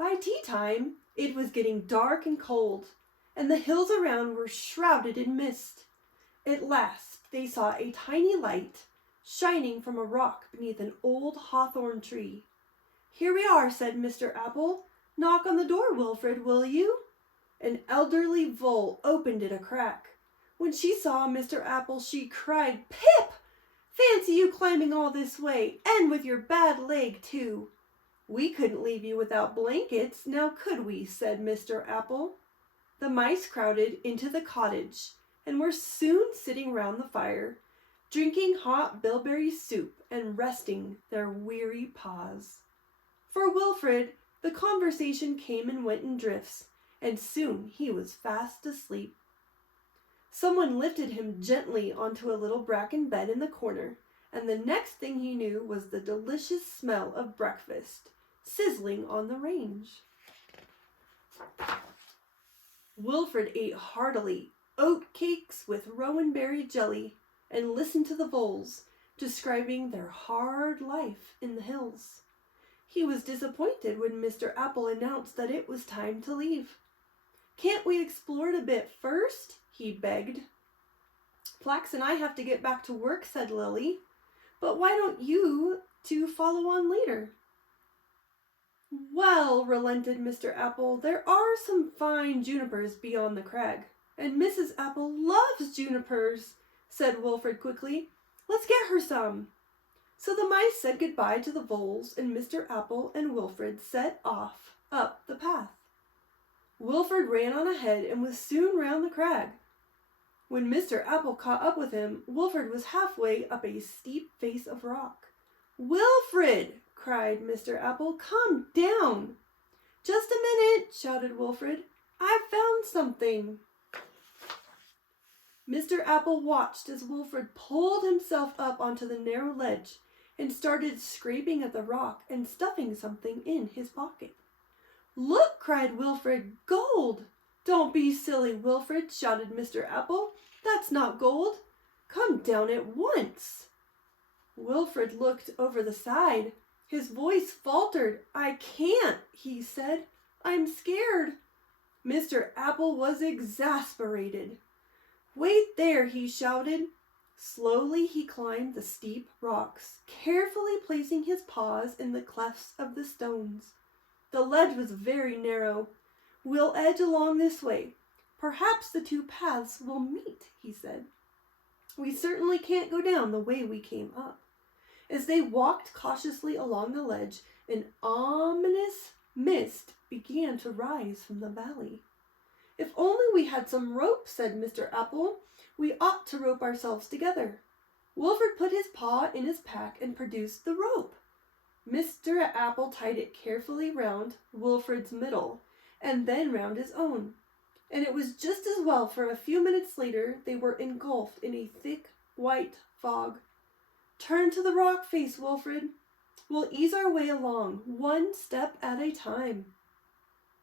By tea time, it was getting dark and cold, and the hills around were shrouded in mist. At last, they saw a tiny light shining from a rock beneath an old hawthorn tree. "Here we are," said Mr. Apple. "Knock on the door, Wilfred, will you?" An elderly vole opened it a crack. When she saw Mr. Apple, she cried, "Pip! Fancy you climbing all this way, and with your bad leg, too." "We couldn't leave you without blankets, now could we?" said Mr. Apple. The mice crowded into the cottage and were soon sitting round the fire, drinking hot bilberry soup and resting their weary paws. For Wilfred, the conversation came and went in drifts, and soon he was fast asleep. Someone lifted him gently onto a little bracken bed in the corner, and the next thing he knew was the delicious smell of breakfast sizzling on the range. Wilfred ate heartily oat cakes with rowanberry jelly and listened to the voles describing their hard life in the hills. He was disappointed when Mr. Apple announced that it was time to leave. "Can't we explore it a bit first?" he begged. "Flax and I have to get back to work," said Lily. "But why don't you two follow on later?" "Well," relented Mr. Apple, "there are some fine junipers beyond the crag, and Mrs. Apple loves junipers," said Wilfred quickly. "Let's get her some." So the mice said goodbye to the voles, and Mr. Apple and Wilfred set off up the path. Wilfred ran on ahead and was soon round the crag. When Mr. Apple caught up with him, Wilfred was halfway up a steep face of rock. "Wilfred!" cried Mr. Apple, "come down!" "Just a minute!" shouted Wilfred. "I've found something." Mr. Apple watched as Wilfred pulled himself up onto the narrow ledge and started scraping at the rock and stuffing something in his pocket. "Look!" cried Wilfred. "Gold!" "Don't be silly, Wilfred!" shouted Mr. Apple. "That's not gold. Come down at once." Wilfred looked over the side. His voice faltered. "I can't," he said. "I'm scared." Mr. Apple was exasperated. "Wait there," he shouted. Slowly he climbed the steep rocks, carefully placing his paws in the clefts of the stones. The ledge was very narrow. "We'll edge along this way. Perhaps the two paths will meet," he said. "We certainly can't go down the way we came up." As they walked cautiously along the ledge, an ominous mist began to rise from the valley. "If only we had some rope," said Mr. Apple. "We ought to rope ourselves together." Wilfred put his paw in his pack and produced the rope. Mr. Apple tied it carefully round Wilfred's middle and then round his own, and it was just as well, for a few minutes later they were engulfed in a thick white fog. "Turn to the rock face, Wilfred. We'll ease our way along, one step at a time."